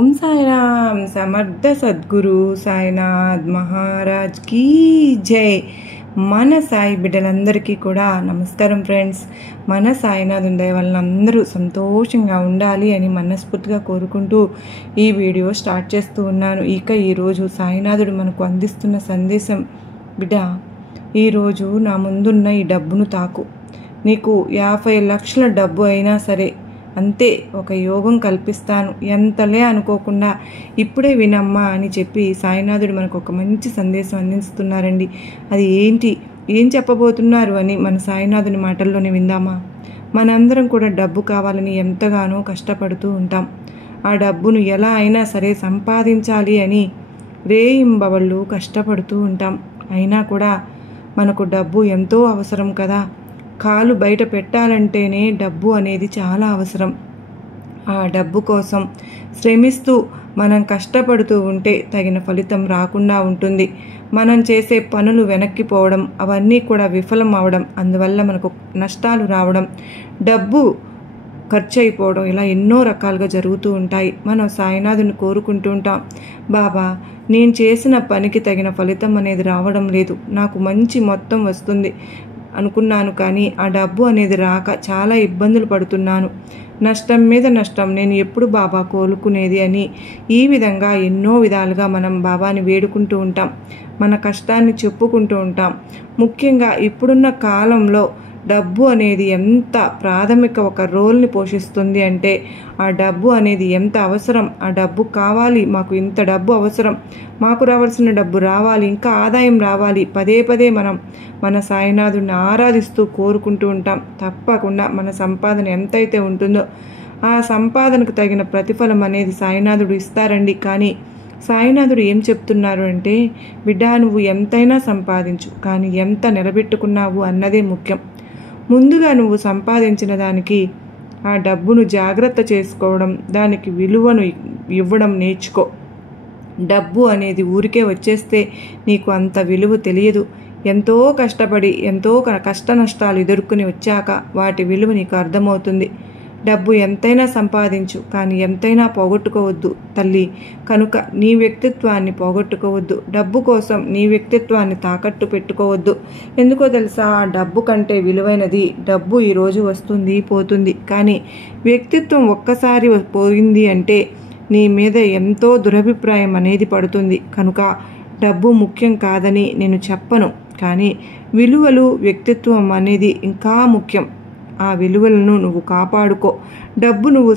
ఓం సాయిరామ్. సమర్థ సద్గురు సాయినాథ్ మహారాజ్ కీ జై. మన సాయి బిడ్డలందరికీ కూడా నమస్కారం ఫ్రెండ్స్. మన సాయినాథ్ దయ వలన అందరూ సంతోషంగా ఉండాలి అని మనస్ఫూర్తిగా కోరుకుంటూ ఈ వీడియో స్టార్ట్ చేస్తూ ఉన్నాను. ఇక ఈరోజు సాయినాథుడు మనకు అందిస్తున్న సందేశం, బిడ్డ ఈరోజు నా ముందున్న ఈ డబ్బును తాకు. నీకు 50 లక్షల డబ్బు అయినా సరే అంతే, ఒక యోగం కల్పిస్తాను, ఎంతలే అనుకోకుండా ఇప్పుడే వినమ్మా అని చెప్పి సాయినాథుడు మనకు ఒక మంచి సందేశం అందిస్తున్నారండి. అది ఏంటి, ఏం చెప్పబోతున్నారు అని మన సాయినాథుని మాటల్లోనే విందామా. మనందరం కూడా డబ్బు కావాలని ఎంతగానో కష్టపడుతూ ఉంటాం. ఆ డబ్బును ఎలా అయినా సరే సంపాదించాలి అని రేయింబవళ్ళు కష్టపడుతూ ఉంటాం. అయినా కూడా మనకు డబ్బు ఎంతో అవసరం కదా. కాలు బయట పెట్టాలంటేనే డబ్బు అనేది చాలా అవసరం. ఆ డబ్బు కోసం శ్రమిస్తూ మనం కష్టపడుతూ ఉంటే తగిన ఫలితం రాకుండా ఉంటుంది. మనం చేసే పనులు వెనక్కిపోవడం, అవన్నీ కూడా విఫలం అవడం, అందువల్ల మనకు నష్టాలు రావడం, డబ్బు ఖర్చు అయిపోవడం, ఇలా ఎన్నో రకాలుగా జరుగుతూ ఉంటాయి. మనం సాయినాథుని కోరుకుంటూ ఉంటాం, బాబా నేను చేసిన పనికి తగిన ఫలితం అనేది రావడం లేదు, నాకు మంచి మొత్తం వస్తుంది అనుకున్నాను, కానీ ఆ డబ్బు అనేది రాక చాలా ఇబ్బందులు పడుతున్నాను, నష్టం మీద నష్టం, నేను ఎప్పుడు బాబా కోలుకునేది అని ఈ విధంగా ఎన్నో విధాలుగా మనం బాబాని వేడుకుంటూ ఉంటాం, మన కష్టాన్ని చెప్పుకుంటూ ఉంటాం. ముఖ్యంగా ఇప్పుడున్న కాలంలో డబ్బు అనేది ఎంత ప్రాథమిక ఒక రోల్ని పోషిస్తుంది అంటే, ఆ డబ్బు అనేది ఎంత అవసరం, ఆ డబ్బు కావాలి, మాకు ఇంత డబ్బు అవసరం, మాకు రావాల్సిన డబ్బు రావాలి, ఇంకా ఆదాయం రావాలి, పదే పదే మనం మన సాయినాథుడిని ఆరాధిస్తూ కోరుకుంటూ ఉంటాం. తప్పకుండా మన సంపాదన ఎంతైతే ఉంటుందో ఆ సంపాదనకు తగిన ప్రతిఫలం అనేది సాయినాథుడు ఇస్తారండి. కానీ సాయినాథుడు ఏం చెప్తున్నారు అంటే, బిడ్డ నువ్వు ఎంతైనా సంపాదించు, కానీ ఎంత నిలబెట్టుకున్నావు అన్నదే ముఖ్యం. ముందుగా నువ్వు సంపాదించిన దానికి ఆ డబ్బును జాగ్రత్త చేసుకోవడం, దానికి విలువను ఇవ్వడం నేర్చుకో. డబ్బు అనేది ఊరికే వచ్చేస్తే నీకు అంత విలువ తెలియదు. ఎంతో కష్టపడి ఎంతో కష్ట నష్టాలు ఎదుర్కొని వచ్చాక వాటి విలువ నీకు అర్థమవుతుంది. డబ్బు ఎంతైనా సంపాదించు, కానీ ఎంతైనా పోగొట్టుకోవద్దు తల్లి. కనుక నీ వ్యక్తిత్వాన్ని పోగొట్టుకోవద్దు. డబ్బు కోసం నీ వ్యక్తిత్వాన్ని తాకట్టు పెట్టుకోవద్దు. ఎందుకో తెలుసా, ఆ డబ్బు కంటే విలువైనది డబ్బు ఈరోజు వస్తుంది పోతుంది, కానీ వ్యక్తిత్వం ఒక్కసారి పోయింది అంటే నీ మీద ఎంతో దురభిప్రాయం అనేది పడుతుంది. కనుక డబ్బు ముఖ్యం కాదని నేను చెప్పను, కానీ విలువలు వ్యక్తిత్వం అనేది ఇంకా ముఖ్యం. ఆ విలువలను నువ్వు కాపాడుకో. డబ్బు నువ్వు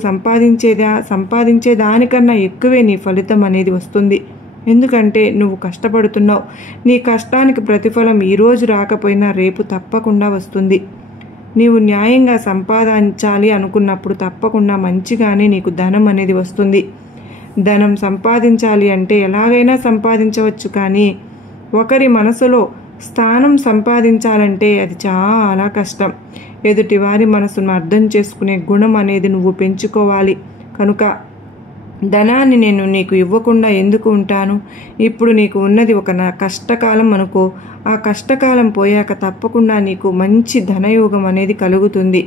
సంపాదించే దానికన్నా ఎక్కువే నీ ఫలితం అనేది వస్తుంది. ఎందుకంటే నువ్వు కష్టపడుతున్నావు. నీ కష్టానికి ప్రతిఫలం ఈరోజు రాకపోయినా రేపు తప్పకుండా వస్తుంది. నీవు న్యాయంగా సంపాదించాలి అనుకున్నప్పుడు తప్పకుండా మంచిగానే నీకు ధనం అనేది వస్తుంది. ధనం సంపాదించాలి అంటే ఎలాగైనా సంపాదించవచ్చు, కానీ ఒకరి మనసులో స్థానం సంపాదించాలంటే అది చాలా కష్టం. ఎదుటి వారి మనసును అర్థం చేసుకునే గుణం అనేది నువ్వు పెంచుకోవాలి. కనుక ధనాన్ని నేను నీకు ఇవ్వకుండా ఎందుకు ఉంటాను? ఇప్పుడు నీకు ఉన్నది ఒక కష్టకాలం అనుకో. ఆ కష్టకాలం పోయాక తప్పకుండా నీకు మంచి ధనయోగం అనేది కలుగుతుంది.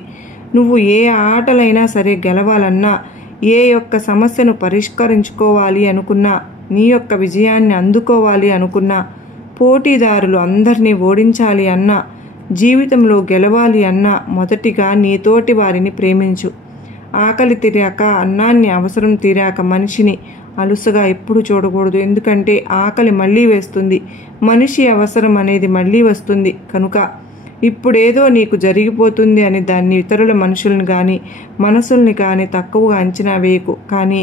నువ్వు ఏ ఆటలైనా సరే గెలవాలన్నా, ఏ యొక్క సమస్యను పరిష్కరించుకోవాలి అనుకున్నా, నీ యొక్క విజయాన్ని అందుకోవాలి అనుకున్నా, పోటీదారులు అందరినీ ఓడించాలి అన్నా, జీవితంలో గెలవాలి అన్నా మొదటిగా నీతోటి వారిని ప్రేమించు. ఆకలి తీరాక, అన్నాన్ని అవసరం తీరాక మనిషిని అలుసుగా ఎప్పుడు చూడకూడదు. ఎందుకంటే ఆకలి మళ్ళీ వేస్తుంది, మనిషి అవసరం అనేది మళ్ళీ వస్తుంది. కనుక ఇప్పుడేదో నీకు జరిగిపోతుంది అని దాన్ని ఇతరుల మనుషుల్ని కానీ మనసుల్ని కానీ తక్కువగా అంచనా వేయకు. కానీ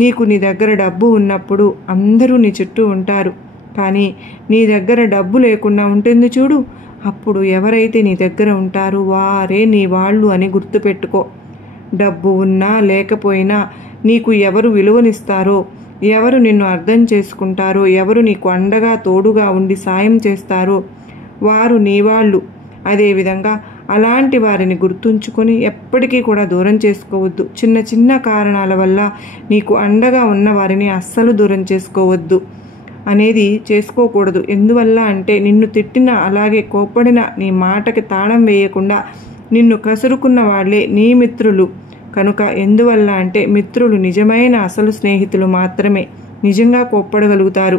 నీకు నీ దగ్గర డబ్బు ఉన్నప్పుడు అందరూ నీ చుట్టూ ఉంటారు, కానీ నీ దగ్గర డబ్బు లేకుండా ఉంటుంది చూడు, అప్పుడు ఎవరైతే నీ దగ్గర ఉంటారో వారే నీ వాళ్ళు అని గుర్తుపెట్టుకో. డబ్బు ఉన్నా లేకపోయినా నీకు ఎవరు విలువనిస్తారో, ఎవరు నిన్ను అర్థం చేసుకుంటారో, ఎవరు నీకు అండగా తోడుగా ఉండి సాయం చేస్తారో వారు నీ వాళ్ళు. అదేవిధంగా అలాంటి వారిని గుర్తుంచుకొని ఎప్పటికీ కూడా దూరం చేసుకోవద్దు. చిన్న చిన్న కారణాల వల్ల నీకు అండగా ఉన్న వారిని అస్సలు దూరం చేసుకోవద్దు అనేది చేసుకోకూడదు. ఎందువల్ల అంటే నిన్ను తిట్టిన, అలాగే కోప్పడిన, నీ మాటకి తాళం వేయకుండా నిన్ను కసురుకున్న వాళ్ళే నీ మిత్రులు. కనుక ఎందువల్ల అంటే మిత్రులు నిజమైన అసలు స్నేహితులు మాత్రమే నిజంగా కోప్పడగలుగుతారు,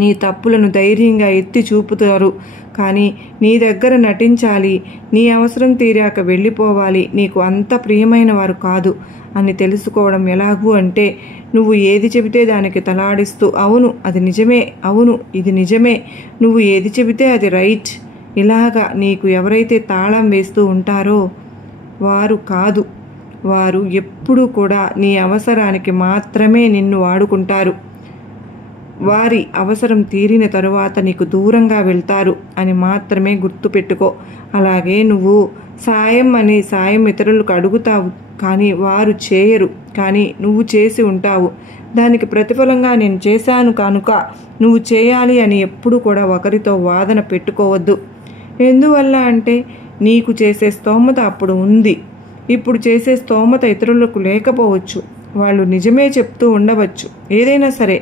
నీ తప్పులను ధైర్యంగా ఎత్తి చూపుతారు. కానీ నీ దగ్గర నటించాలి, నీ అవసరం తీరాక వెళ్ళిపోవాలి, నీకు అంత ప్రియమైన వారు కాదు అని తెలుసుకోవడం ఎలాగూ అంటే నువ్వు ఏది చెబితే దానికి తలాడిస్తూ అవును అది నిజమే, అవును ఇది నిజమే, నువ్వు ఏది చెబితే అది రైట్, ఇలాగా నీకు ఎవరైతే తాళం వేస్తూ ఉంటారో వారు కాదు. వారు ఎప్పుడూ కూడా నీ అవసరానికి మాత్రమే నిన్ను వాడుకుంటారు. వారి అవసరం తీరిన తరువాత నీకు దూరంగా వెళ్తారు అని మాత్రమే గుర్తుపెట్టుకో. అలాగే నువ్వు సాయం ఇతరులకు అడుగుతావు, కానీ వారు చేయరు, కానీ నువ్వు చేసి ఉంటావు. దానికి ప్రతిఫలంగా నేను చేశాను కనుక నువ్వు చేయాలి అని ఎప్పుడు కూడా ఒకరితో వాదన పెట్టుకోవద్దు. ఎందువల్ల అంటే నీకు చేసే స్తోమత అప్పుడు ఉంది, ఇప్పుడు చేసే స్తోమత ఇతరులకు లేకపోవచ్చు. వాళ్ళు నిజమే చెప్తూ ఉండవచ్చు, ఏదైనా సరే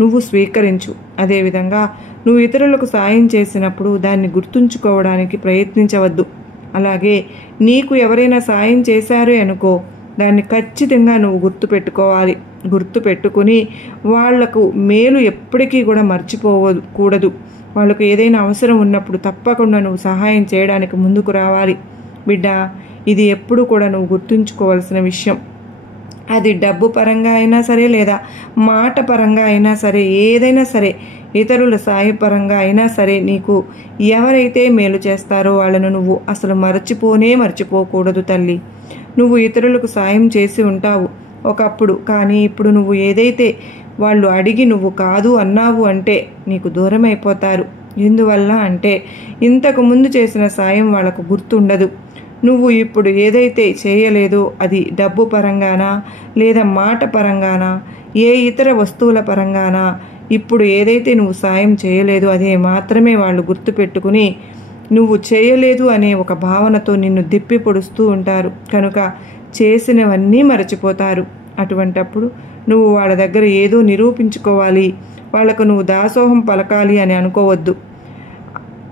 నువ్వు స్వీకరించు. అదేవిధంగా నువ్వు ఇతరులకు సాయం చేసినప్పుడు దాన్ని గుర్తుంచుకోవడానికి ప్రయత్నించవద్దు. అలాగే నీకు ఎవరైనా సాయం చేశారే అనుకో, దాన్ని ఖచ్చితంగా నువ్వు గుర్తుపెట్టుకోవాలి. గుర్తుపెట్టుకుని వాళ్లకు మేలు ఎప్పటికీ కూడా మర్చిపోకూడదు. వాళ్ళకు ఏదైనా అవసరం ఉన్నప్పుడు తప్పకుండా నువ్వు సహాయం చేయడానికి ముందుకు రావాలి. బిడ్డ, ఇది ఎప్పుడు కూడా నువ్వు గుర్తుంచుకోవాల్సిన విషయం. అది డబ్బు పరంగా అయినా సరే, లేదా మాట పరంగా అయినా సరే, ఏదైనా సరే, ఇతరుల సాయపరంగా అయినా సరే, నీకు ఎవరైతే మేలు చేస్తారో వాళ్ళను నువ్వు అసలు మర్చిపోకూడదు తల్లి. నువ్వు ఇతరులకు సాయం చేసి ఉంటావు ఒకప్పుడు, కానీ ఇప్పుడు నువ్వు ఏదైతే వాళ్ళు అడిగి నువ్వు కాదు అన్నావు అంటే నీకు దూరం అయిపోతారు. ఎందువల్ల అంటే ఇంతకు ముందు చేసిన సాయం వాళ్ళకు గుర్తుండదు. నువ్వు ఇప్పుడు ఏదైతే చేయలేదో అది డబ్బు పరంగానా, లేదా మాట పరంగానా, ఏ ఇతర వస్తువుల పరంగానా, ఇప్పుడు ఏదైతే నువ్వు సాయం చేయలేదో అదే మాత్రమే వాళ్ళు గుర్తుపెట్టుకుని నువ్వు చేయలేదు అనే ఒక భావనతో నిన్ను దిప్పి పొడుస్తూ ఉంటారు. కనుక చేసినవన్నీ మరచిపోతారు. అటువంటప్పుడు నువ్వు వాళ్ళ దగ్గర ఏదో నిరూపించుకోవాలి, వాళ్లకు నువ్వు దాసోహం పలకాలి అని అనుకోవద్దు.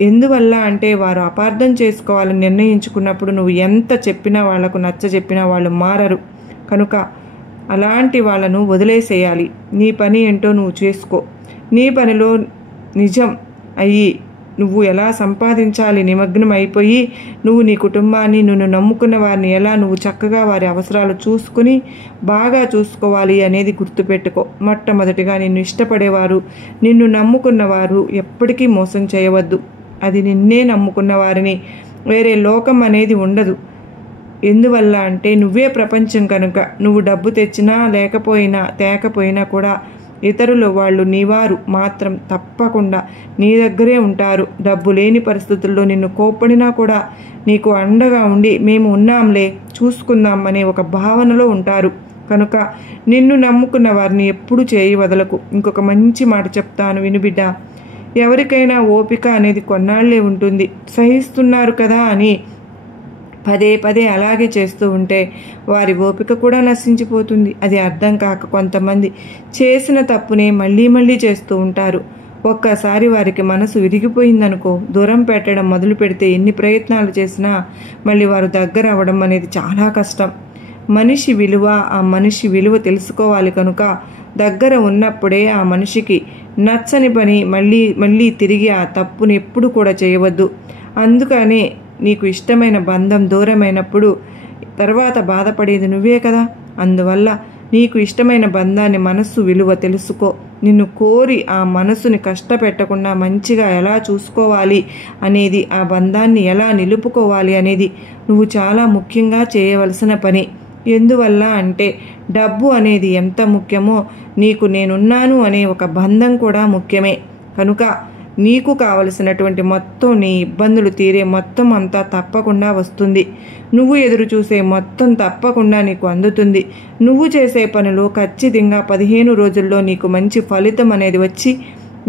ఎందువల్ల అంటే వారు అపార్థం చేసుకోవాలని నిర్ణయించుకున్నప్పుడు నువ్వు ఎంత చెప్పినా వాళ్లకు నచ్చ చెప్పినా వాళ్ళు మారరు. కనుక అలాంటి వాళ్ళను వదిలేసేయాలి. నీ పని ఏంటో నువ్వు చేసుకో. నీ పనిలో నిజం అయ్యి నువ్వు ఎలా సంపాదించాలి నిమగ్నం అయిపోయి నువ్వు నీ కుటుంబాన్ని, నిన్ను నమ్ముకున్న వారిని ఎలా నువ్వు చక్కగా వారి అవసరాలు చూసుకుని బాగా చూసుకోవాలి అనేది గుర్తుపెట్టుకో. మొట్టమొదటిగా నిన్ను ఇష్టపడేవారు, నిన్ను నమ్ముకున్న వారు ఎప్పటికీ మోసం చేయవద్దు. అది నిన్నే నమ్ముకున్న వారిని, వేరే లోకం అనేది ఉండదు. ఎందువల్ల అంటే నువ్వే ప్రపంచం కనుక నువ్వు డబ్బు తెచ్చినా తేకపోయినా కూడా ఇతరులు వాళ్ళు నీవారు మాత్రం తప్పకుండా నీ దగ్గరే ఉంటారు. డబ్బు లేని పరిస్థితుల్లో నిన్ను కోప్పడినా కూడా నీకు అండగా ఉండి మేము ఉన్నాంలే చూసుకుందాం అనే ఒక భావనలో ఉంటారు. కనుక నిన్ను నమ్ముకున్న వారిని ఎప్పుడు చేయి వదలకు. ఇంకొక మంచి మాట చెప్తాను వినుబిడ్డ. ఎవరికైనా ఓపిక అనేది కొన్నాళ్లే ఉంటుంది. సహిస్తున్నారు కదా అని పదే అలాగే చేస్తూ ఉంటే వారి ఓపిక కూడా నశించిపోతుంది. అది అర్థం కాక కొంతమంది చేసిన తప్పునే మళ్ళీ చేస్తూ ఉంటారు. ఒక్కసారి వారికి మనసు విరిగిపోయిందనుకో, దూరం పెట్టడం మొదలు పెడితే ఎన్ని ప్రయత్నాలు చేసినా మళ్ళీ వారు దగ్గర అవ్వడం అనేది చాలా కష్టం. మనిషి విలువ తెలుసుకోవాలి. కనుక దగ్గర ఉన్నప్పుడే ఆ మనిషికి నచ్చని పని మళ్ళీ తిరిగి ఆ తప్పుని ఎప్పుడు కూడా చేయవద్దు. అందుకనే నీకు ఇష్టమైన బంధం దూరమైనప్పుడు తర్వాత బాధపడేది నువ్వే కదా. అందువల్ల నీకు ఇష్టమైన బంధాన్ని మనస్సు విలువ తెలుసుకో. నిన్ను కోరి ఆ మనసుని కష్టపెట్టకుండా మంచిగా ఎలా చూసుకోవాలి అనేది, ఆ బంధాన్ని ఎలా నిలుపుకోవాలి అనేది నువ్వు చాలా ముఖ్యంగా చేయవలసిన పని. ఎందువల్ల అంటే డబ్బు అనేది ఎంత ముఖ్యమో నీకు నేనున్నాను అనే ఒక బంధం కూడా ముఖ్యమే. కనుక నీకు కావలసినటువంటి మొత్తం, నీ ఇబ్బందులు తీరే మొత్తం అంతా తప్పకుండా వస్తుంది. నువ్వు ఎదురు చూసే మొత్తం తప్పకుండా నీకు అందుతుంది. నువ్వు చేసే పనులు ఖచ్చితంగా 15 రోజుల్లో నీకు మంచి ఫలితం అనేది వచ్చి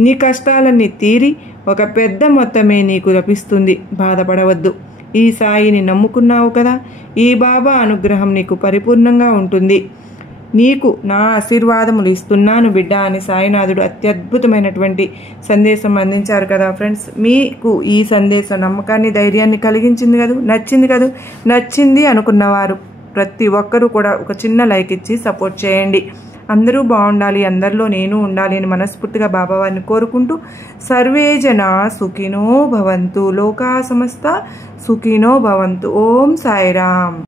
నీ కష్టాలన్నీ తీరి ఒక పెద్ద మొత్తమే నీకు లభిస్తుంది. బాధపడవద్దు. ఈ సాయిని నమ్ముకున్నావు కదా, ఈ బాబా అనుగ్రహం నీకు పరిపూర్ణంగా ఉంటుంది. నీకు నా ఆశీర్వాదములు ఇస్తున్నాను బిడ్డ అని సాయినాథుడు అత్యద్భుతమైనటువంటి సందేశం అందించారు కదా ఫ్రెండ్స్. మీకు ఈ సందేశం నమ్మకాన్ని, ధైర్యాన్ని కలిగించింది కదా, నచ్చింది అనుకున్నవారు ప్రతి ఒక్కరూ కూడా ఒక చిన్న లైక్ ఇచ్చి సపోర్ట్ చేయండి. అందరూ బాగుండాలి, అందరిలో నేను ఉండాలి అని మనస్ఫూర్తిగా బాబావారిని కోరుకుంటూ సర్వే జన సుఖినో భవంతు, లోకా సమస్త సుఖినో భవంతు. ఓం సాయిరామ్.